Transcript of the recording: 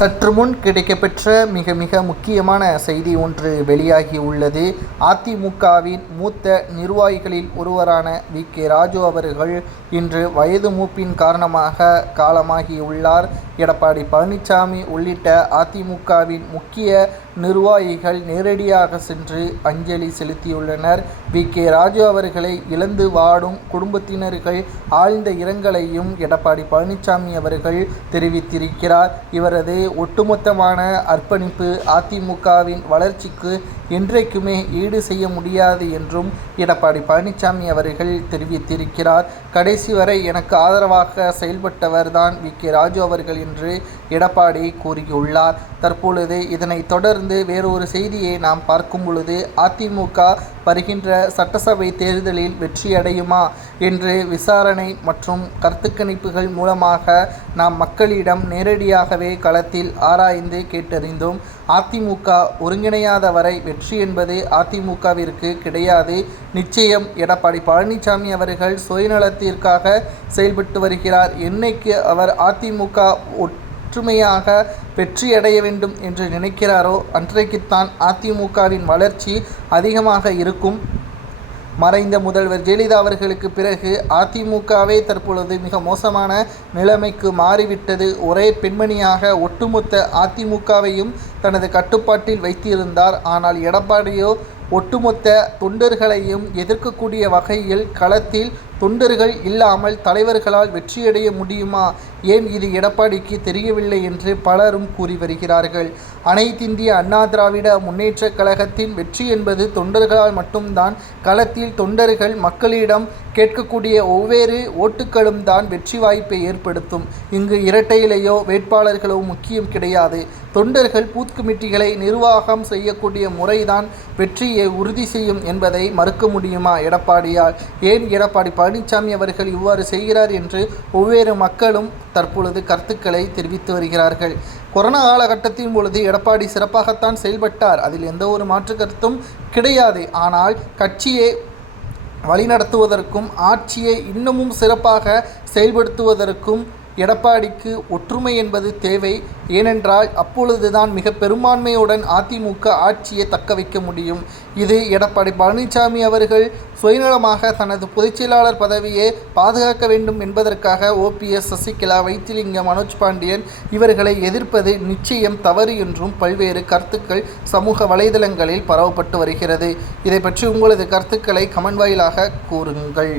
சற்று முன் கிடைக்கப்பெற்ற மிக மிக முக்கியமான செய்தி ஒன்று வெளியாகி உள்ளது. அதிமுகவின் மூத்த நிர்வாகிகளில் ஒருவரான வி.கே. ராஜு அவர்கள் இன்று வயது மூப்பின் காரணமாக காலமாகியுள்ளார். எடப்பாடி பழனிசாமி உள்ளிட்ட அதிமுகவின் முக்கிய நிர்வாகிகள் நேரடியாக சென்று அஞ்சலி செலுத்தியுள்ளனர். வி.கே. ராஜு அவர்களை இழந்து வாடும் குடும்பத்தினர்கள் ஆழ்ந்த இரங்கலையும் எடப்பாடி பழனிசாமி அவர்கள் தெரிவித்திருக்கிறார். இவரது ஒட்டுமொத்தமான அர்ப்பணிப்பு அதிமுகவின் வளர்ச்சிக்கு என்றைக்குமே ஈடு செய்ய முடியாது என்றும் எடப்பாடி பழனிசாமி அவர்கள் தெரிவித்திருக்கிறார். கடைசி வரை எனக்கு ஆதரவாக செயல்பட்டவர் தான் வி.கே. ராஜு அவர்கள் என்று எடப்பாடி கூறியுள்ளார். தற்பொழுது இதனைத் தொடர்ந்து வேறொரு செய்தியை நாம் பார்க்கும் பொழுது, அதிமுக வருகின்ற சட்டசபை தேர்தலில் வெற்றியடையுமா என்று விசாரணை மற்றும் கருத்து கணிப்புகள் மூலமாக நாம் மக்களிடம் நேரடியாகவே களத்தில் ஆராய்ந்து கேட்டறிந்தோம். அதிமுக ஒருங்கிணையாத வரை வெற்றி என்பது அதிமுகவிற்கு கிடையாது. நிச்சயம் எடப்பாடி பழனிசாமி அவர்கள் சுயநலத்திற்காக செயல்பட்டு வருகிறார். என்னைக்கு அவர் அதிமுக ஒற்றுமையாக வெற்றியடைய வேண்டும் என்று நினைக்கிறாரோ அன்றைக்குத்தான் அதிமுகவின் வளர்ச்சி அதிகமாக இருக்கும். மறைந்த முதல்வர் ஜெயலலிதா அவர்களுக்கு பிறகு அதிமுகவே தற்பொழுது மிக மோசமான நிலைமைக்கு மாறிவிட்டது. ஒரே பெண்மணியாக ஒட்டுமொத்த அதிமுகவையும் தனது கட்டுப்பாட்டில் வைத்திருந்தார். ஆனால் எடப்பாடியோ ஒட்டுமொத்த தொண்டர்களையும் எதிர்க்கக்கூடிய வகையில் களத்தில் தொண்டர்கள் இல்லாமல் தலைவர்களால் வெற்றியடைய முடியுமா? ஏன் இது எடப்பாடிக்கு தெரியவில்லை என்று பலரும் கூறி வருகிறார்கள். அனைத்திந்திய அண்ணா திராவிட முன்னேற்றக் கழகத்தின் வெற்றி என்பது தொண்டர்களால் மட்டும்தான். களத்தில் தொண்டர்கள் மக்களிடம் கேட்கக்கூடிய ஒவ்வொரு ஓட்டுகளும் தான் வெற்றி வாய்ப்பை ஏற்படுத்தும். இங்கு இரட்டையிலேயோ வேட்பாளர்களோ முக்கியம் கிடையாது. தொண்டர்கள் பூத் கமிட்டிகளை நிர்வாகம் செய்யக்கூடிய முறைதான் வெற்றியை உறுதி செய்யும் என்பதை மறுக்க முடியுமா எடப்பாடியால்? ஏன் எடப்பாடி பழனிசாமி அவர்கள் இவ்வாறு செய்கிறார் என்று ஒவ்வொரு மக்களும் தற்பொழுது கருத்துக்களை தெரிவித்து வருகிறார்கள். கொரோனா காலகட்டத்தின் பொழுது எடப்பாடி சிறப்பாகத்தான் செயல்பட்டார். அதில் எந்த ஒரு மாற்று கருத்தும் கிடையாது. ஆனால் கட்சியை வழிநடத்துவதற்கும் ஆட்சியை இன்னமும் சிறப்பாக செயல்படுத்துவதற்கும் எடப்பாடிக்கு ஒற்றுமை என்பது தேவை. ஏனென்றால் அப்பொழுதுதான் மிக பெரும்பான்மையுடன் அதிமுக ஆட்சியை தக்க வைக்க முடியும். இது எடப்பாடி பழனிசாமி அவர்கள் சுயநலமாக தனது பொதுச்செயலாளர் பதவியை பாதுகாக்க வேண்டும் என்பதற்காக OPS, சசிகலா, வைத்திலிங்கம், மனோஜ் பாண்டியன் இவர்களை எதிர்ப்பது நிச்சயம் தவறு என்றும் பல்வேறு கருத்துக்கள் சமூக வலைதளங்களில் பரவப்பட்டு வருகிறது. இதை பற்றி உங்களது கருத்துக்களை கமெண்ட் வாயிலாக கூறுங்கள்.